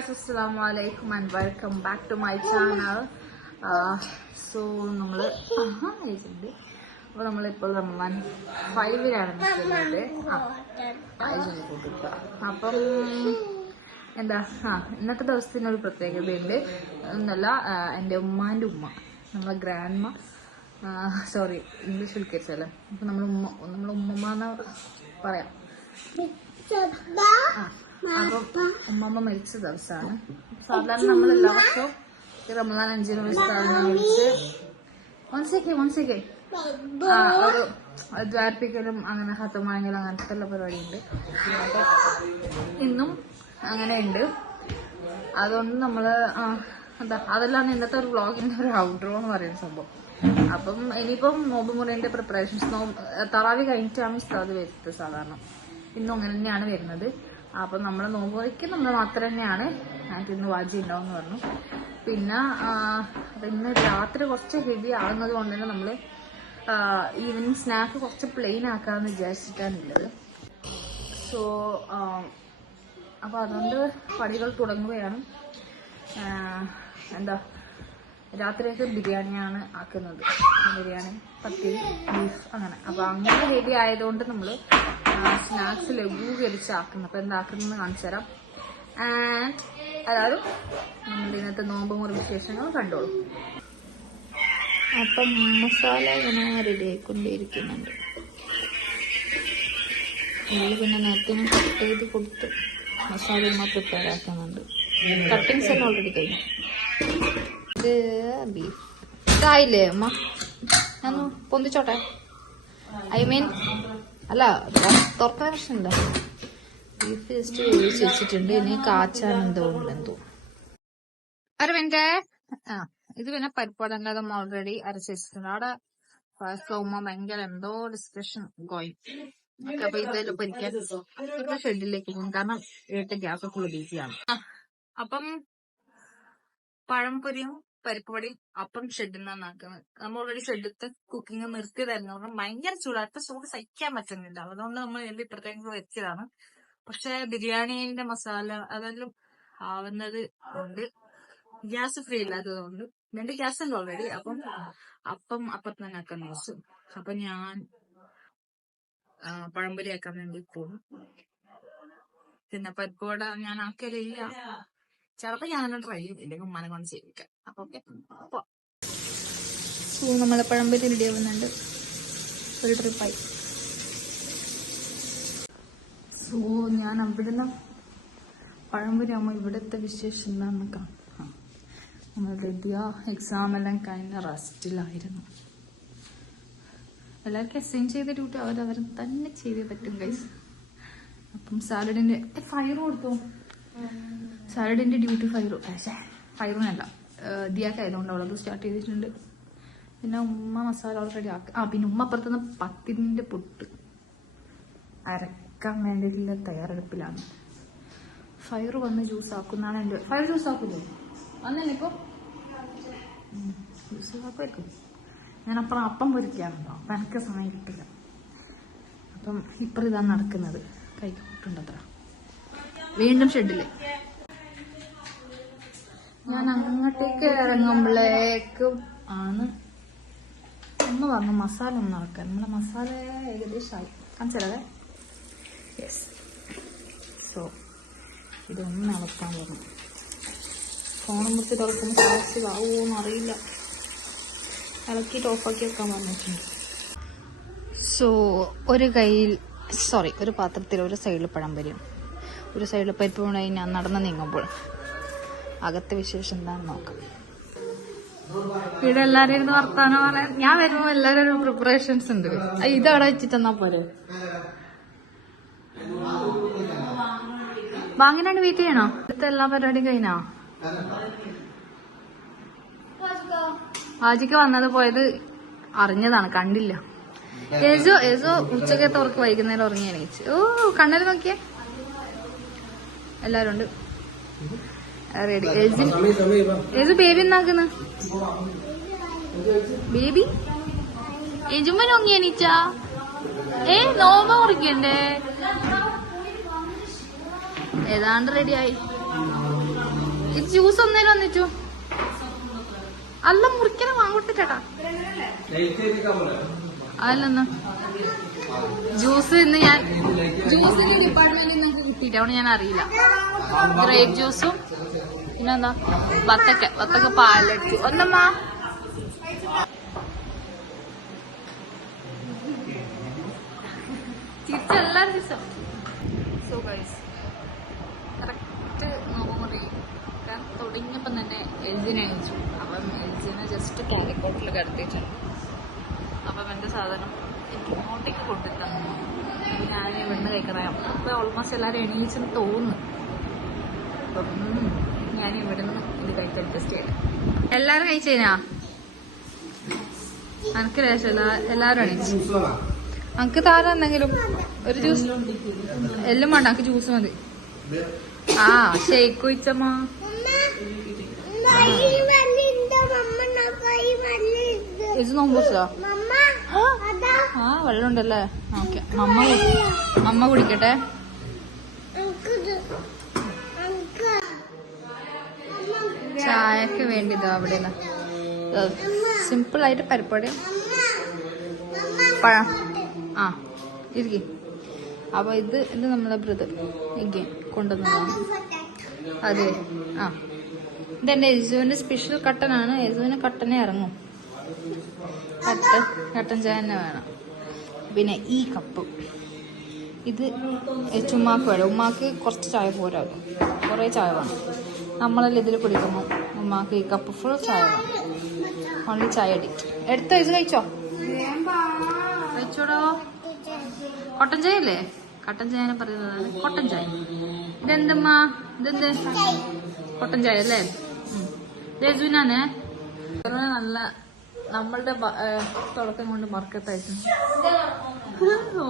Guys അസ്സലാമു അലൈക്കും and welcome back to my channel so നമ്മൾ അയച്ചിട്ടുണ്ട് അപ്പോൾ നമ്മളിപ്പോൾ റമദാൻ ഫൈവിലാണ് നിൽക്കുന്നത് അപ്പം എന്താ ആ ഇന്നത്തെ ദിവസത്തിന് ഒരു പ്രത്യേകതയുണ്ട്. എന്നല്ല എന്റെ ഉമ്മാന്റെ ഉമ്മ. നമ്മളെ ഗ്രാൻഡ്മ സോറി ഇംഗ്ലീഷ് വിളിക്കച്ചല്ലേ അപ്പം നമ്മൾ ഉമ്മ നമ്മളെ ഉമ്മമ്മ എന്ന് പറയാം. ആ, അപ്പം ഉമ്മമ്മ മരിച്ച ദിവസമാണ്. സാധാരണ നമ്മൾ എല്ലാ വർഷവും ഈ റമദാൻ അഞ്ചിന് വിളിച്ച് ഒൻസേക്കേ ഒൻസേക്കേ ആ ഒരു ദ്വാർപ്പിക്കലും അങ്ങനെ ഹത്തമാങ്ങലും അങ്ങനത്തെ ഉള്ള പരിപാടിയുണ്ട്. ഇന്നും അങ്ങനെയുണ്ട്. അതുകൊണ്ട് നമ്മൾ എന്താ അതെല്ലാം ഇന്നത്തെ ഒരു വ്ളോഗിന്റെ ഒരു ഔട്ട്ഡ്രോ എന്ന് പറയുന്ന സംഭവം. അപ്പം ഇനിയിപ്പം നോമ്പ് മുറിന്റെ പ്രിപ്പറേഷൻസ് തറാവി കഴിഞ്ഞിട്ടാണ് ഉസ്താദ് വരുന്നത് സാധാരണ. ഇന്നും അങ്ങനെ തന്നെയാണ് വരുന്നത്. അപ്പൊ നമ്മൾ നോമ്പ് നമ്മൾ മാത്രം തന്നെയാണ് ഞങ്ങൾക്ക് ഇന്ന് വാജി ഉണ്ടാവും പറഞ്ഞു. പിന്നെ ഇന്ന് രാത്രി കുറച്ച് ഹെവി ആകുന്നത് കൊണ്ട് തന്നെ നമ്മൾ ഈവനിങ് സ്നാക്ക് കുറച്ച് പ്ലെയിൻ ആക്കാമെന്ന് വിചാരിച്ചിട്ടാണുള്ളത് സോ അപ്പോൾ അതുകൊണ്ട് പടികൾ തുടങ്ങുകയാണ്. എന്താ രാത്രിയൊക്കെ ബിരിയാണിയാണ് ആക്കുന്നത്. ബിരിയാണി പത്തിരി ബീഫ് അങ്ങനെ. അപ്പോൾ അങ്ങനെ ഹെവി ആയതുകൊണ്ട് നമ്മൾ സ്നാക്സ് ലഘൂകരിച്ച് ആക്കുന്നത് അപ്പോൾ എന്താക്കുന്നതെന്ന് കാണിച്ചു തരാം. ആൻഡ് അതായത് നമ്മുടെ ഇന്നത്തെ നോമ്പ് മുറി വിശേഷങ്ങൾ കണ്ടോളൂ. അപ്പം മസാല ഇങ്ങനെ റെഡി ആയിക്കൊണ്ടിരിക്കുന്നുണ്ട് നമ്മൾ പിന്നെ നേരത്തെ കട്ട് ചെയ്ത് കൊടുത്ത് മസാല ഉമ്മ പ്രിപ്പയർ ആക്കുന്നുണ്ട് കട്ടിങ്സ് എല്ലാം ഓൾറെഡി കഴിഞ്ഞു. ഇത് ബീഫ് ഇതായില്ലേ അമ്മ? ഞാൻ പൊന്തിച്ചോട്ടെ? ഐ മീൻ അല്ല തുറക്കുന്ന പ്രശ്നമില്ല ബീഫ് ജസ്റ്റ് വേവിച്ച് വെച്ചിട്ടുണ്ട്. ഇനി എന്തോ ഉണ്ട് എന്തോ. അരവിന്റെ ആ ഇത് പിന്നെ പരിപ്പാടല്ലാതെ ഓൾറെഡി അരച്ച് വെച്ചിട്ടുണ്ട്. അവിടെ ഫസ്റ്റ് ഉമ്മ ഭയങ്കര എന്തോ ഡിസ്കഷൻ ഗോയിങ് അപ്പൊ ഇതെല്ലാം പൊരിക്കാൻ ഷെഡിലേക്ക് പോകും. കാരണം വീട്ടിൽ ഗ്യാസ് ഫുൾ ബീസിയാണ് അപ്പം പഴംപൊരിയും പരിപ്പുവടിയും അപ്പം ഷെഡിൽ ആക്കുന്നത് നമ്മൾ ഓൾറെഡി ഷെഡിലത്തെ കുക്കിംഗ് നിർത്തിയതായിരുന്നു കാരണം ഭയങ്കര ചൂടാത്ത ചൂട് സഹിക്കാൻ പറ്റുന്നില്ല. അതുകൊണ്ട് നമ്മൾ എല്ലാം ഇപ്പുറത്തേക്ക് വെച്ചതാണ്. പക്ഷെ ബിരിയാണിന്റെ മസാല അതെല്ലാം ആവുന്നത് കൊണ്ട് ഗ്യാസ് ഫ്രീ ഇല്ലാത്തതുകൊണ്ട് രണ്ട് ഗ്യാസ് ഉണ്ട് ഓൾറെഡി അപ്പം അപ്പം അപ്പത്തന്നെ തന്നെ ആക്കാൻ വെച്ചു. അപ്പൊ ഞാൻ പഴംപൊരി ആക്കാൻ വേണ്ടി പോകും പിന്നെ പരിപ്പോട ഞാൻ ആക്കലില്ല. ചിലപ്പോ ഞാൻ ട്രൈ ചെയ്യും. ഇല്ലെങ്കിൽ ഉമ്മാനെ കൊണ്ട് ചെയ്യിക്കാം അപ്പൊ ഓക്കെ സോ നമ്മളെ പഴംപൊരി റെഡി ആവുന്നുണ്ട്. ഒരു ട്രിപ്പായി സോ ഞാൻ അവിടുന്ന് പഴംപൊരി ആകുമ്പോൾ ഇവിടുത്തെ വിശേഷം എന്താണെന്ന് കാണാം. നമ്മൾ റെഡിയാ എക്സാം എല്ലാം കഴിഞ്ഞ റെസ്റ്റിലായിരുന്നു എല്ലാവർക്കും അസൈൻ ചെയ്ത ഡ്യൂട്ടി അവരവർ തന്നെ ചെയ്തേ പറ്റും ഗൈസ് അപ്പം സാലഡിന്റെ ഫയർ കൊടുത്തു സാലഡിന്റെ ഡ്യൂട്ടി ഫയറും ഫയറും ഫയറിനല്ല ദിയാക്ക് ആയതുകൊണ്ട് അവളത് സ്റ്റാർട്ട് ചെയ്തിട്ടുണ്ട്. പിന്നെ ഉമ്മ മസാല ഓൾറെഡി ആക്കി ആ പിന്നെ ഉമ്മ അപ്പുറത്തുനിന്ന് പത്തിന്റെ പൊട്ട്. അരക്കാൻ വേണ്ടിയിട്ടുള്ള തയ്യാറെടുപ്പിലാണ്. ഫയർ വന്ന് ജ്യൂസ് ആക്കുന്നതാണ് എന്റെ ഫയർ ജ്യൂസ് ആക്കില്ലേ വന്നല്ലേ ഇപ്പൊ? ജ്യൂസ് ആക്കുമായിരിക്കും. ഞാൻ അപ്പുറം അപ്പം പൊരിക്കാറുണ്ടോ അപ്പം എനിക്ക് സമയം കിട്ടില്ല. അപ്പം ഇപ്പുറം ഇതാണ് നടക്കുന്നത്. കൈക്ക് പൊട്ടുണ്ടത്ര. വീണ്ടും ഷെഡിൽ ഞാൻ അങ്ങോട്ടേക്ക് ഇറങ്ങുമ്പോഴേക്കും ആണ്. ഒന്ന് പറഞ്ഞു മസാല ഒന്ന് ഇറക്കാൻ നമ്മുടെ മസാല ഏകദേശം ആയി കാണിച്ചല്ലേ യെസ് സോ ഇതൊന്ന് ഇളക്കാൻ പറഞ്ഞു ഫോണും മുത്തി തുറക്കുമ്പോൾ ക്ലാസ് ആവുമോന്ന് അറിയില്ല. ഇളക്കിയിട്ട് ഓഫാക്കി വെക്കാൻ പറഞ്ഞിട്ടുണ്ട്. സോ ഒരു കയ്യിൽ സോറി ഒരു പാത്രത്തിൽ ഒരു സൈഡിൽ പഴം വരും. ഒരു സൈഡിൽ പരിപ്പ് കൊണ്ടായി ഞാൻ നടന്ന് നീങ്ങുമ്പോൾ അകത്തെ വിശേഷം എന്താണെന്ന് നോക്കാം. ഇവിടെ എല്ലാരും ഇരുന്ന് വർത്താനം പറയാൻ ഞാൻ വരുമ്പോ എല്ലാരും പ്രിപ്പറേഷൻസ് ഉണ്ട്. ഇതവിടെ വെച്ചിട്ടെന്നാ പോരെ? വാങ്ങിനാണ്ട് വെയിറ്റ് ചെയ്യണോ? ഇവിടുത്തെ എല്ലാ പരിപാടിയും കഴിഞ്ഞോ? ആജിക്ക് വന്നത് പോയത് അറിഞ്ഞതാണ് കണ്ടില്ല. യേസോ യേസോ ഉച്ചക്കത്തെ ഉറക്ക് വൈകുന്നേരം ഉറങ്ങി ഓ കണ്ണൽ നോക്കിയേ. എല്ലാരും ഉണ്ട് റെഡി യേസു ബേബി എന്നാക്കുന്ന? ബേബി യജുമ്മൻ ഉറങ്ങി എണീച്ച? ഏ നോമ്പ ഉറക്കണ്ടേ ഏതാണ്ട് റെഡിയായി ഇത് ജ്യൂസ് ഒന്നേലും വന്നിച്ചു അല്ല മുറിക്കണ വാങ്ങോട്ട് ചേട്ടാ. അതല്ലെന്ന് ജ്യൂസ് ഇന്ന്. ഞാൻ ജ്യൂസിന്റെ ഡിപ്പാർട്ട്മെന്റിൽ നിങ്ങൾക്ക് കിട്ടിയിട്ട് ഞാൻ അറിയില്ല. ഗ്രേപ്പ് ജ്യൂസും പിന്നെന്താ? വത്തക്ക. വത്തക്ക പാലെടുത്തു ഒന്നമ്മ. തിരിച്ചെല്ലാരും തിരിച്ചോ സോ ഗൈസ് കറക്റ്റ് നോക്കുമ്പോൾ ഞാൻ തുടങ്ങിയപ്പം തന്നെ എൽജിനെ അയച്ചു. അപ്പം എൽജിനെ ജസ്റ്റ് കാലിക്കോട്ടിൽ കിടത്തിയിട്ടുണ്ട്. അപ്പം എന്റെ സാധനം എനിക്ക് ഇങ്ങോട്ടേക്ക് കൊണ്ടു തന്നു ഞാൻ ഇവിടുന്ന് കഴിക്കറാം അപ്പം ഓൾമോസ്റ്റ് എല്ലാവരും എണീച്ചെന്ന് തോന്നുന്നു. അപ്പം ഇത് കഴിച്ച് കഴിഞ്ഞാ? എനിക്ക് രക്ഷമില്ല എല്ലാവരും എണീച്ചു നമുക്ക് താരം എന്തെങ്കിലും? ഒരു ജ്യൂസ് എല്ലാം വേണ്ട എനിക്ക് ജ്യൂസ് മതി. ആ ഷെയ്ക്ക് ഒഴിച്ചമ്മ ഇത് നോമ്പോ ആ ഓക്കെ. മമ്മ മമ്മ കുടിക്കട്ടെ? ചായക്ക് വേണ്ടി ഇതോ അവിടെ സിമ്പിൾ ആയിട്ട് പരിപ്പടി. പഴം. ആ ഇരിക്കും. അപ്പൊ ഇത് ഇത് നമ്മളെ ബ്രദർ ഇങ്ങനെ കൊണ്ടുവന്നതാണ് അതെ ആ. ഇതെന്റെ യേസുവിന്റെ സ്പെഷ്യൽ കട്ടനാണ് യജുവിന് കട്ടനെ ഇറങ്ങും. കട്ട് കട്ടൻ ചായ തന്നെ വേണം. പിന്നെ ഈ കപ്പ്. ഇത് ചുമ്മാക്ക് വേണം ഉമ്മാക്ക് കുറച്ച് ചായ പോരാ. കുറേ ചായ വേണം. നമ്മളെല്ലാം ഇതിൽ കുടിക്കുന്നു? ഉമ്മാക്ക് ഈ കപ്പ് ഫുൾ ചായ ഓൺലി ചായ അടി എടുത്തോ ഇത് കഴിച്ചോ? കഴിച്ചോടോ? കൊട്ടൻ ചായ അല്ലേ കട്ടൻ ചായ പറയുന്നതാണ്. കൊട്ടൻ ചായ. ഇതെന്തമ്മാ? ഇതെന്ത്? കൊട്ടൻ ചായ അല്ലേ? രജുവിനാണ് നല്ല നമ്മളുടെ തുടക്കം കൊണ്ട് മറക്കത്തായിട്ടുണ്ട്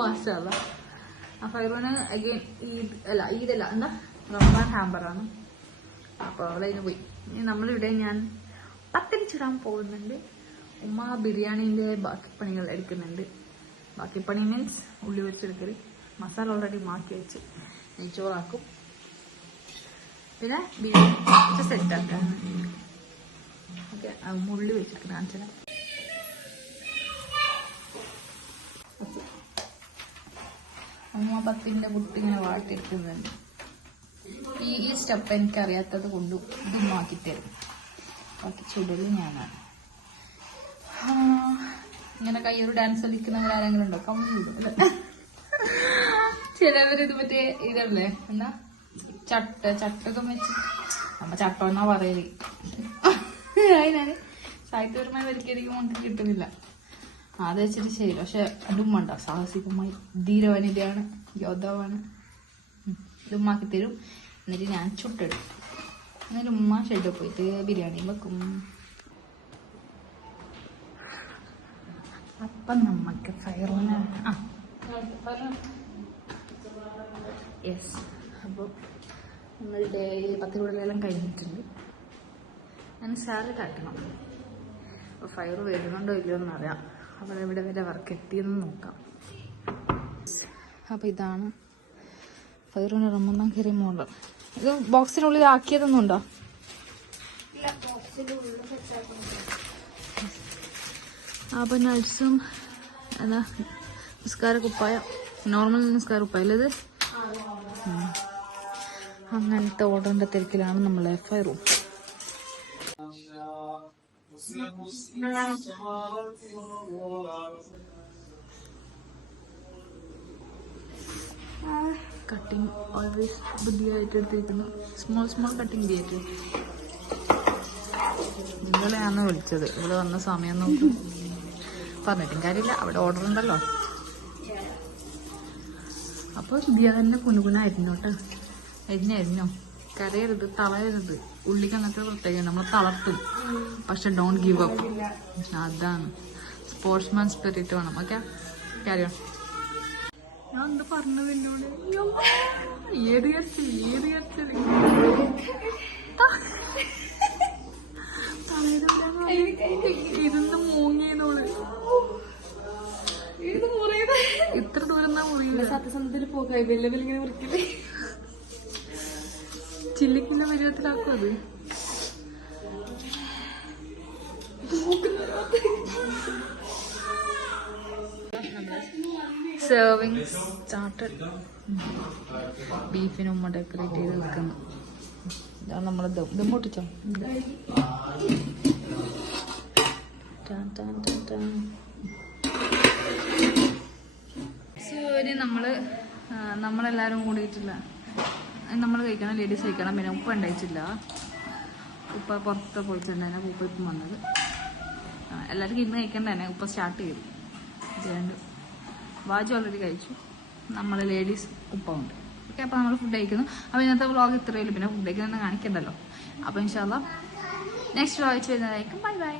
മാഷല്ല ഫൈറോന് അഗൈൻ ഈദ് അല്ല ഈദല്ല. എന്താ? റമദാൻ ഹാമ്പറാണ് അപ്പൊ അവളതിന് പോയി. നമ്മളിവിടെ ഞാൻ പത്തിരിച്ചിടാൻ ചുടാൻ പോകുന്നുണ്ട്. ഉമ്മ ബിരിയാണിന്റെ ബാക്കി പണികൾ എടുക്കുന്നുണ്ട്. ബാക്കി പണി മീൻസ് ഉള്ളി വെച്ചെടുക്കൽ മസാല ഓൾറെഡി മാക്കി വെച്ച് നെയ്ച്ചോറാക്കും. പിന്നെ ബിരിയാണി സെറ്റ് ആക്കാൻ ഓക്കെ ഉള്ളി വെച്ചിരിക്കുന്ന കാണിച്ചാൽ അമ്മ പത്തിന്റെ മുട്ടിങ്ങനെ ഇങ്ങനെ വാട്ടിയെടുക്കുന്നുണ്ട്. ഈ ഈ സ്റ്റെപ്പ് എനിക്ക് അറിയാത്തത് കൊണ്ട് ഇതും മാറ്റി തരും ബാക്കി ചുടൽ ഞാനാണ്. ഇങ്ങനെ കയ്യൊരു ഡാൻസ് കളിക്കുന്നവർ ആരെങ്കിലും ഉണ്ടോ കമ്മി വിടും അല്ലേ ചിലവര് ഇത് മറ്റേ ഇതല്ലേ? എന്നാ ചട്ട ചട്ടകം വെച്ച്. നമ്മ ചട്ടം എന്നാ പറയൽ? അതിനാണ്. സാഹിത്യപരമായി വരിക്കടിക്കുമ്പോൾ നമുക്ക് കിട്ടുന്നില്ല. അത് വെച്ചിട്ട് ശരി. പക്ഷെ വേണ്ട. സാഹസികമായി. ധീരവനിതയാണ്. യോദ്ധാവാണ്. ഇത് തരും എന്നിട്ട് ഞാൻ ചുട്ടെടുക്കും എന്നിട്ട് ഉമ്മ ഷെഡിൽ പോയിട്ട് ബിരിയാണി വെക്കും. അപ്പം നമ്മക്ക് ഫയറോന ആ. യെസ് അപ്പോൾ നമ്മളുടെ പത്ത് കൂടുതലെല്ലാം കഴിഞ്ഞിട്ടുണ്ട്. ഞാൻ സാലഡ് കാട്ടണം അപ്പോൾ ഫയർ വരുന്നുണ്ടോ ഇല്ലയോ എന്നറിയാം. അപ്പോൾ എവിടെ വരെ വർക്ക് എത്തിയെന്ന് നോക്കാം. അപ്പോൾ ഇതാണ് ഫയറിന് റമന്നാൻ കയറി മോൾ. ഇത് ബോക്സിനുള്ളിൽ ആക്കിയതൊന്നും ഉണ്ടോ അപ്പോൾ നട്സും എന്താ നിസ്കാര കുപ്പായ. നോർമൽ നിസ്കാര കുപ്പായ അല്ലേ ഇത്. അങ്ങനത്തെ ഓർഡറിന്റെ തിരക്കിലാണ് നമ്മൾ F I room cutting always ബുദ്ധിയായിട്ട് എടുത്തിരിക്കുന്നു. സ്മോൾ സ്മോൾ കട്ടിങ് തിയേറ്റർ ഇന്നലെയാണ് വിളിച്ചത്. ഇവിടെ വന്ന സമയം നോക്കി. പറഞ്ഞിട്ടും കാര്യമില്ല. അവിടെ ഓർഡർ ഉണ്ടല്ലോ. അപ്പോൾ ദിയ തന്നെ കേട്ടോ. അരിഞ്ഞായിരുന്നോ അരിഞ്ഞ കരയരുത് തളയരുത്. ഉള്ളിക്ക് അങ്ങനത്തെ പ്രത്യേകം നമ്മൾ തളർത്തും. പക്ഷെ ഡോണ്ട് ഗീവ് അപ്പ് അതാണ്. സ്പോർട്സ്മാൻ സ്പിരിറ്റ് വേണം. ഓക്കെ കാര്യം ഞാൻ എന്താ പറഞ്ഞത് എന്നോട് ഏത് കരച്ചിൽ ഏത് കരച്ചിൽ ഇതൊന്ന് മൂങ്ങിയതോൾ ഇത്ര ദൂരം സത്യസന്ധത്തിൽ പോകാ വെല്ലുവിളി ഇങ്ങനെ ചില്ലിക്കുന്ന പരുവത്തിലാക്കും അത്? സെർവിങ് സ്റ്റാർട്ടഡ് ബീഫിന് ഉമ്മ ഡെക്കറേറ്റ് ചെയ്ത് വെക്കുന്നു. ഇതാണ് നമ്മൾ ദം പൊട്ടിച്ചോ. സോ ഇനി നമ്മൾ നമ്മളെല്ലാരും നമ്മളെല്ലാവരും കൂടിയിട്ടില്ല നമ്മൾ കഴിക്കണം ലേഡീസ് കഴിക്കണം. പിന്നെ ഉപ്പ ഉണ്ടായിട്ടില്ല. ഉപ്പ പുറത്ത് പോയിട്ടുണ്ടായിരുന്നു. ഉപ്പ ഇപ്പം വന്നത്. ആ, എല്ലാവർക്കും ഇന്ന് കഴിക്കണ്ട? തന്നെ ഉപ്പ സ്റ്റാർട്ട് ചെയ്തു. രണ്ട്. വാജ് ഓൾറെഡി കഴിച്ചു. നമ്മൾ ലേഡീസ് ഉപ്പമുണ്ട് ഓക്കെ അപ്പോൾ നമ്മൾ ഫുഡ് കഴിക്കുന്നു. അപ്പോൾ ഇന്നത്തെ വ്ളോഗ് ഇത്രയേ ഉള്ളൂ. പിന്നെ ഫുഡ് കഴിക്കുന്നത് കാണിക്കണ്ടല്ലോ. അപ്പോൾ ഇൻഷാല്ല നെക്സ്റ്റ് വ്ളോഗ് വരുന്നതായിരിക്കും. Bye bye